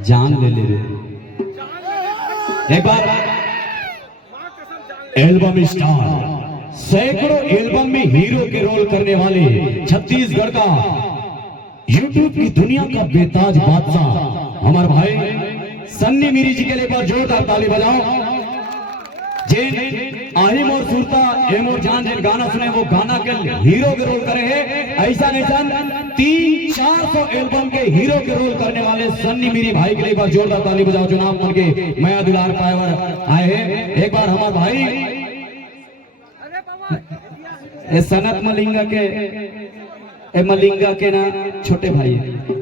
जान ले ले रे। एक बार एल्बम स्टार, सैकड़ों एल्बम में हीरो के रोल करने वाले छत्तीसगढ़ का यूट्यूब की दुनिया का बेताज बादशाह हमारे भाई सन्नी मीरी जी के लिए बार जोरदार ताली बजाओ। जिन आहिम और सुरता एम और जान जिन गाना सुने वो गाना के हीरो के रोल करे हैं। ऐसा नहीं 300-400 एल्बम के हीरो के रोल करने वाले सन्नी मीरी भाई के लिए बार जोरदार ताली बजाओ। जो नाम उनके मैं दुलार पावर आए हैं। एक बार हमारे भाई सनत मलिंगा के ना छोटे भाई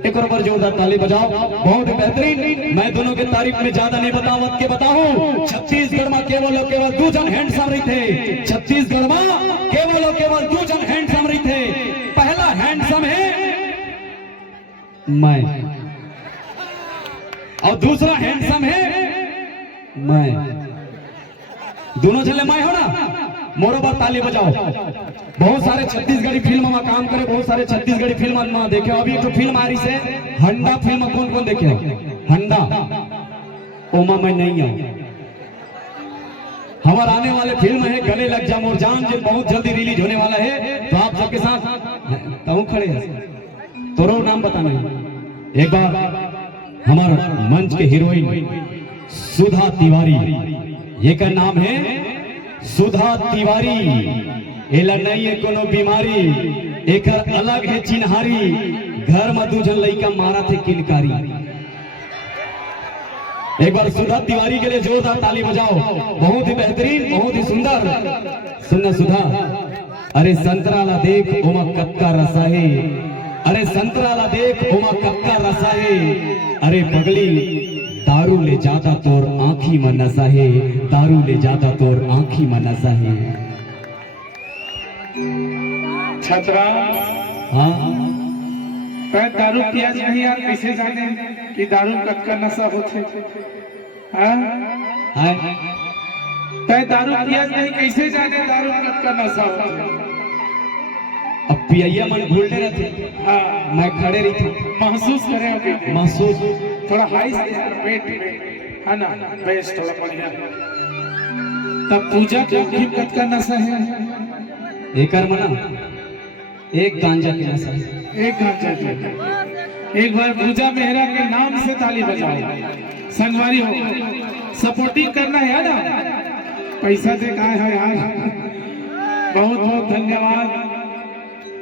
एक और बार जोरदार ताली बजाओ। बहुत बेहतरीन। मैं दोनों के तारीफ में ज्यादा नहीं बतावत के बताऊं। छत्तीसगढ़ में केवल दो जन हैंडसम रही थे। छत्तीसगढ़ में केवल दो जन हैंडसम रही थे। पहला हैंडसम है मैं और दूसरा हैंडसम है मैं। दोनों चले मैं हो ना। मोरो बार ताली बजाओ। बहुत सारे छत्तीसगढ़ी फिल्म में काम करे, बहुत सारे छत्तीसगढ़ी फिल्म में देखे। अभी एक फिल्म आ रही से हंडा फिल्म कौन कौन देखे? हंडा ओमा मैं नहीं हूं। हमारे आने वाले फिल्म है गले लग जा मोर जान जो बहुत जल्दी रिलीज होने वाला है। तो आप सबके साथ तू खड़े हैं तोरो नाम बताना है। एक बार हमारा मंच के हीरोइन सुधा तिवारी, ये का नाम है सुधा तिवारी। एला नहीं है कोनो बीमारी, एक अलग है चिन्हारी। घर में दू जन लड़का मारा थे किलकारी। एक बार सुधा तिवारी के लिए जोरदार ताली बजाओ। बहुत ही बेहतरीन, बहुत ही सुंदर। सुनना सुधा, अरे संतरा ला देख ओमा कक्का रसा है। अरे संतरा ला देख ओमा कक्का रसा है। अरे पगली दारू ले जाता तोर आंखी में नशा है। दारू ले जाता तोर आंखी में नशा है। छतरा हाँ दारू पिया नहीं यार, कैसे जाने कि दारू कक्का नशा होते? दारू पिया नहीं, कैसे जाने दारू कक्का नशा होते? अब पिया मन भूलते रहते। हाँ मैं खड़े रही थी, महसूस करे अभी महसूस थोड़ा हाई से यार वेट है ना, बेस थोड़ा बढ़िया। तब पूजा के कत का नशा है। एक मना एक गांजा के नशा है। एक गांजा के। एक बार पूजा मेहरा के नाम से ताली बजाओ। संगवारी हो, सपोर्टिंग करना है ना। पैसा दे का है यार। बहुत बहुत धन्यवाद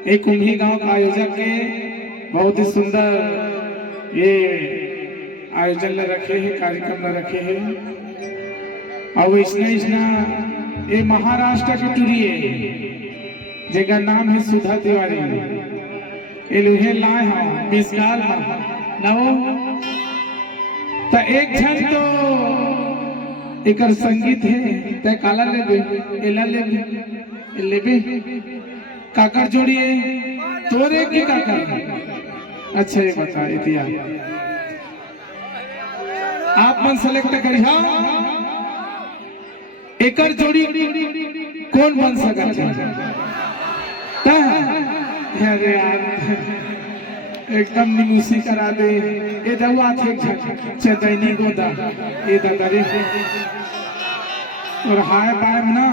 एक कुम्ही गांव का आयोजक के। बहुत ही सुंदर ये आयोजन ले रखे हैं, कार्यक्रम ले रखे हैं। और इसना ये महाराष्ट्र की टूरी है जगह नाम है सुधा तिवारी। ये लुहे लाए हैं बिस्गाल नवो। तो एक जन तो एकर संगीत है ते काला ले दे एला ले बे काकर जोड़िए तोरे की काकर। अच्छा ये बता इतिया आप मन सेलेक्ट करिहा एकर जोड़ी कौन बन सकता है? अरे यार एकदम निमुसी करा दे। ये दवा थे चैतनी गोदा ये दगरे और हाय पायम ना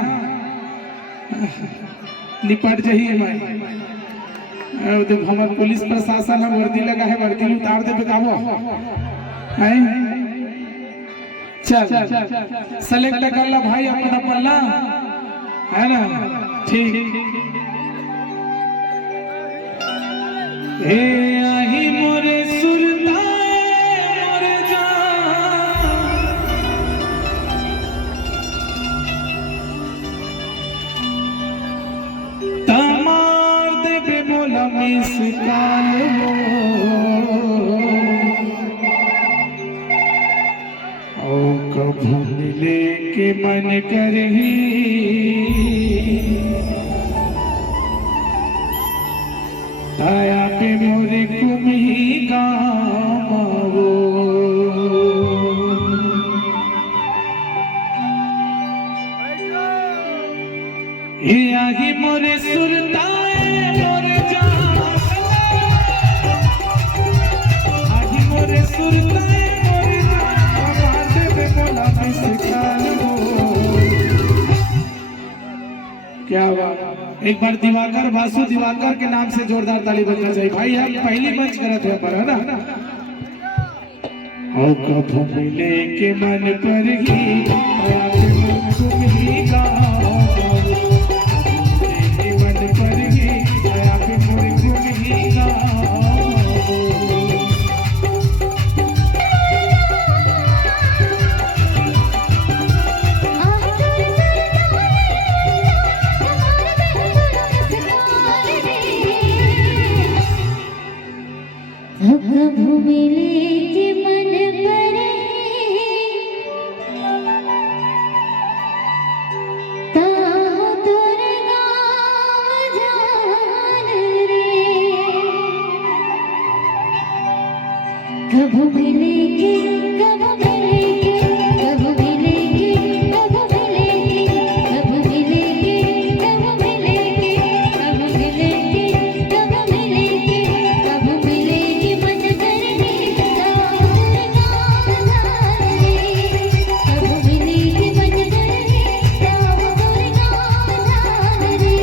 निपट जही मैं। हमारे पुलिस प्रशासन है वर्दी लगा है, वर्दी उतार दे बेकाबो है। चल सेलेक्ट कर ला भाई अपना पल्ला है ना। ठीक हे आही मोरे सुरता मोरे जान तमार देबे मोला मिसकाल ओ कभू मिले के मन करही आया पे मोरे कुम्ही गावो। हे आही मोरे सुरताए मोरे जान आही मोरे सुरताए एक बार दिवाकर वासु दिवाकर के नाम से जोरदार ताली बजना चाहिए भाई। हम पहली मंच करत है पर है ना। और कभू मिले के मन पर ही तुम ही का मन पर ही तुम ही का कभू मिले के मन पर ताहो तोर गाँव जान रे। कभू मिले के कभू मिले के कभू मिले के कभू मिले के कभू मिले के कभू मिले के कभू मिले के कभू मिले के कभू मिले के मन करने ताहो तोर गाँव जान रे। कभू मिले के मन करने ताहो तोर गाँव जान रे।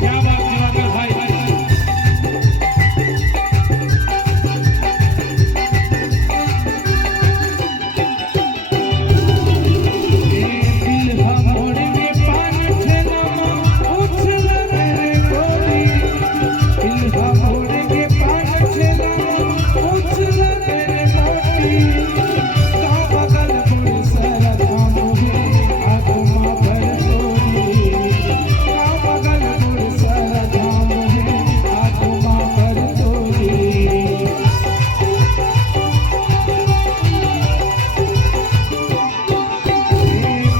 क्या बात दिवाकर भाई। दिल भमोड़ के पान ठेला उछल मेरे गोरी। दिल भमोड़ के पान ठेला उछल मेरे मोती। गाँव बगल गुड़ सर धाम है आगमा भर तोरी। गाँव बगल गुड़ सर धाम है आगमा भर तोरी।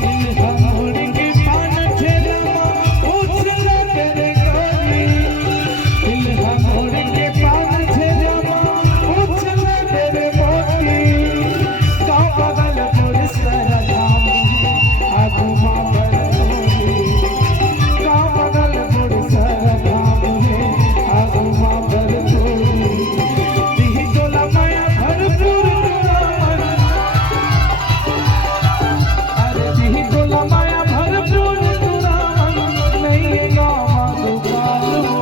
दिल भमोड़ के पान ठेला उछल मेरे गोरी। दिल भमोड़ के पान ठेला उछल मेरे मोती। गाँव बगल गुड़ सर धाम है आगमा भर तोरी। गाँव बगल गुड़ सर धाम है आगमा भर तोरी। दिही तोला माया भरपूर तोरा मन। अरे दिही तोला माया भरपूर तोरा मन। नहीं है गाँव दुकान हो।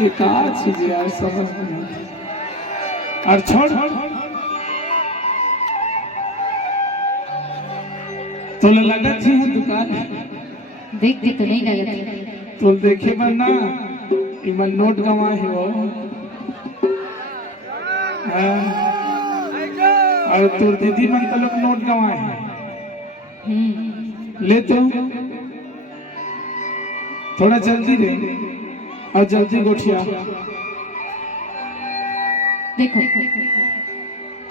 ये का चीज है यार समझ नहीं आती। और छोड़ तो लगत थी है दुकान देख के तो नहीं लगता। तो देखे बनना इमन नोट गवा है वो। हाँ। और तोर दीदी मन तो लोग नोट गवा है ले तो थोड़ा जल्दी रे और जल्दी गोठिया। देखो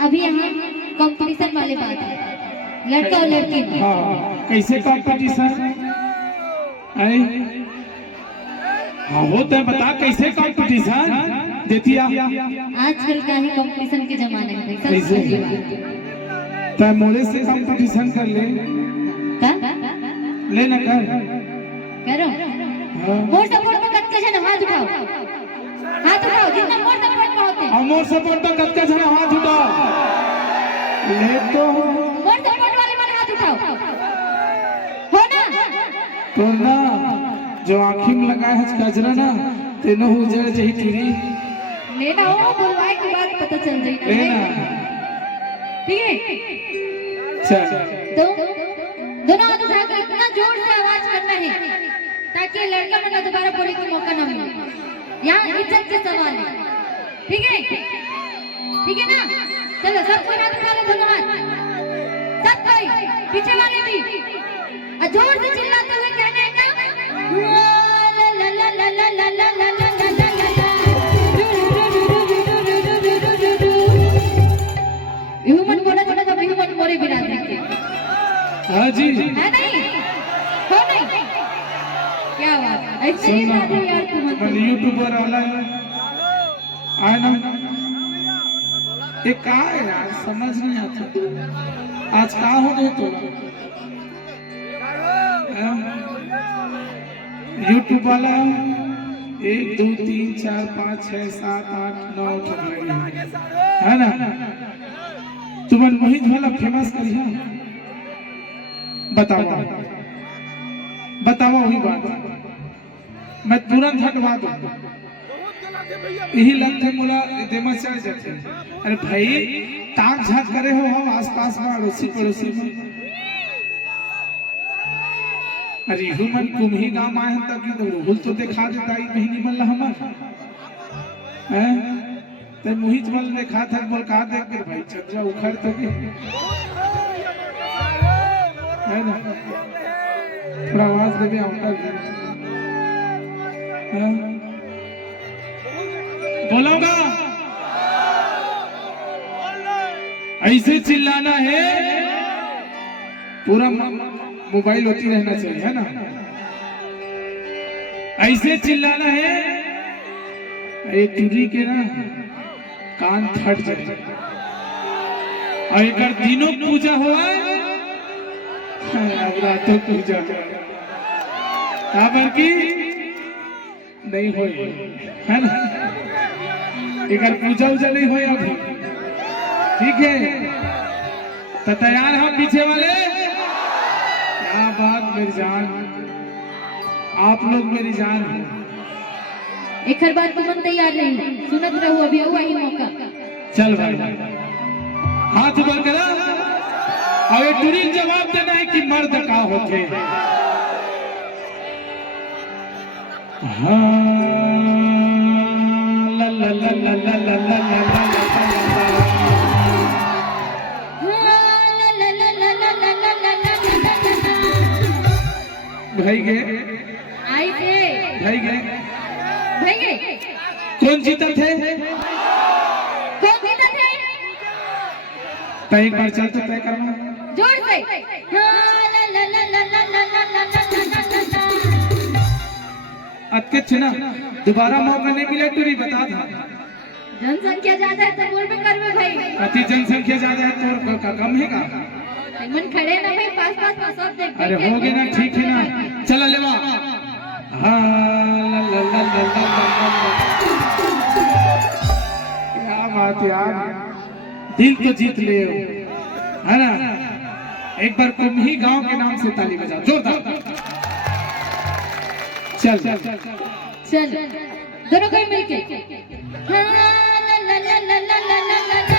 अभी यहाँ कंपटीशन वाले बात है, लड़का और लड़की में। हाँ कैसे कंपटीशन आई। हाँ वो तो बता कैसे कंपटीशन देती आ। आजकल का ही कंपटीशन के जमाने में भाई, सबसे कैसे? सही बात। तो मोड़े से कंपटीशन कर ले। का ले ना कर। करो हाँ। मोर सपोर्ट में कत के जन हाथ उठाओ, हाथ उठाओ जितना मोर सपोर्ट में होते हैं। और मोर सपोर्ट तो कत के जन हाथ उठाओ। ले तो मोर सपोर्ट वाले मन हाथ उठाओ, हो ना। तो ना जो आँखी में लगाए है गजरा ना तेनो उजड़ जही टीरी। लेना हो बुलवाए के बाद पता चल जाएगा। लेना ठीक है चल। तो दोनों हाथ उठाकर इतना जोर से आवाज करना है ताकि लड़का मन को दोबारा पढ़ने का मौका ना मिले। यहाँ इज्जत के सवाल है, ठीक है? ठीक है ना? चलो सब कोई हाथ उठा लो, दोनों हाथ, सब कोई, पीछे वाले भी, और जोर से चिल्लाते हुए कहना है ना, ला ला ला ला ला ला ला ला ला ला ला ला ला, यूं मन बोला छोड़ा तो यूं मन मोरे बिरादरी के। हाँ जी है नहीं? हो नहीं? क्या बात है? ऐसे ही बातें यार तुम मैंने यूट्यूबर वाला आए ना। ये का है यार समझ नहीं आता आज का हो गए तो यूट्यूब वाला 1 2 3 4 5 6 7 8 9 तक लगे है ना। तुमन मोहित वाला फेमस करिया बतावा बतावा वही बात मैं तुरंत हटवा दूं। यही लगते मोला देमा चल जाते। अरे भाई ताक झाक करे हो हम आसपास में अड़ोसी पड़ोसी में। अरे हुमन कुम्ही गांव आए तब की तो रोहुल तो दिखा देता ही कहीं नहीं बन हमार हैं ते मोहित वाल देखा था बोल कहा देख कर भाई चंद्रा उखड़ तो के है ना थोड़ा आवाज दे आउटर बोलोगा ऐसे चिल्लाना है पूरा मोबाइल होती रहना चाहिए है ना। ऐसे चिल्लाना है ये टीवी के ना कान फट जाए। और एक दिनों पूजा हुआ रातों पूजा काबर की नहीं हो है ना। एक पूजा उजा नहीं हो अभी ठीक है तो तैयार हम पीछे वाले। क्या बात मेरी जान आप लोग मेरी जान हो। एक हर बात तुम तैयार नहीं सुनत रहो अभी हुआ ही मौका। चल भाई हाथ ऊपर करा और टूरी जवाब देना है कि मर्द का होते हाँ ला ला ला ला ला ला ला ला भाई गए आई थे भाई गए भाई गए कौन जीता थे कौन जीता थे तय एक बार चल तो तय करना जोर से ला ला ला ला ला ला ला ला ला अतके छना दोबारा मौका नहीं मिला टूरी बता था। जनसंख्या ज्यादा है तो बोल में कर में भाई अति जनसंख्या ज्यादा है तो का कम है का मन खड़े ना भाई पास पास में सब देख। अरे हो गए ना ठीक है ना चला लेवा हाँ ला ला ला ला ला क्या बात यार दिल तो जीत ले है ना। एक बार कुम्ही गांव के नाम से ताली बजा जोरदार। चल चल दोनों कोई मिलके हाँ ला ला ला ला ला ला ला ला ला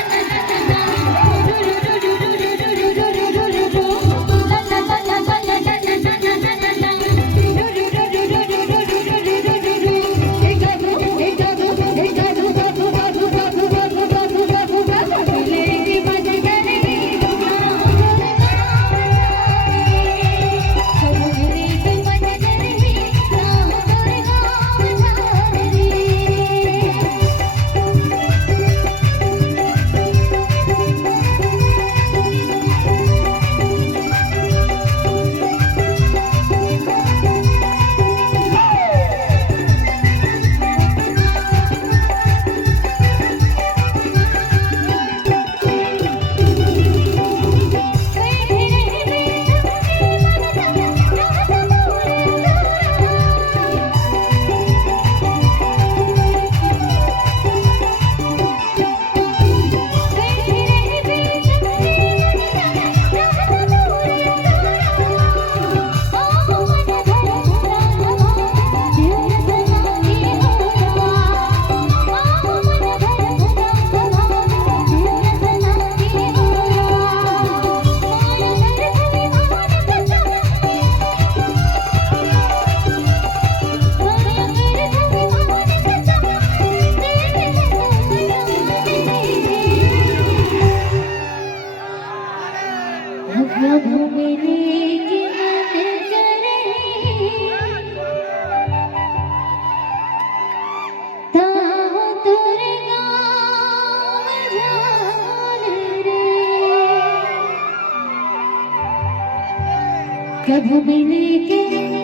कब मिलेंगे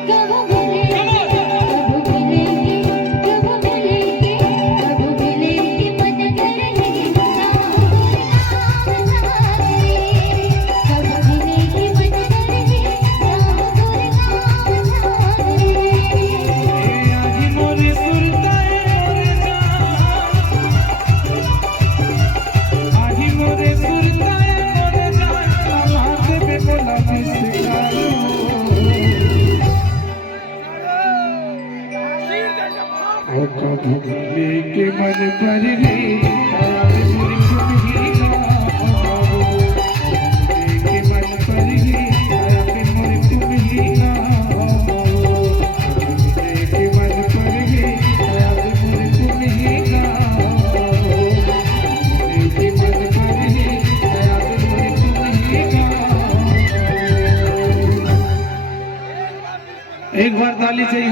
कब मिलेंगे कब मिलेंगे कब मिलेंगे कब मिलेंगे मन करेंगे कब मिलेंगे मन करेंगे और कभू लेके मन पर ही याद मोरी तुम ही गाओ, लेके मन पर ही याद मोरी तुम ही गाओ, लेके मन पर ही याद मोरी तुम ही गाओ, लेके मन पर ही याद मोरी तुम ही गाओ। एक बार ताली चाहिए।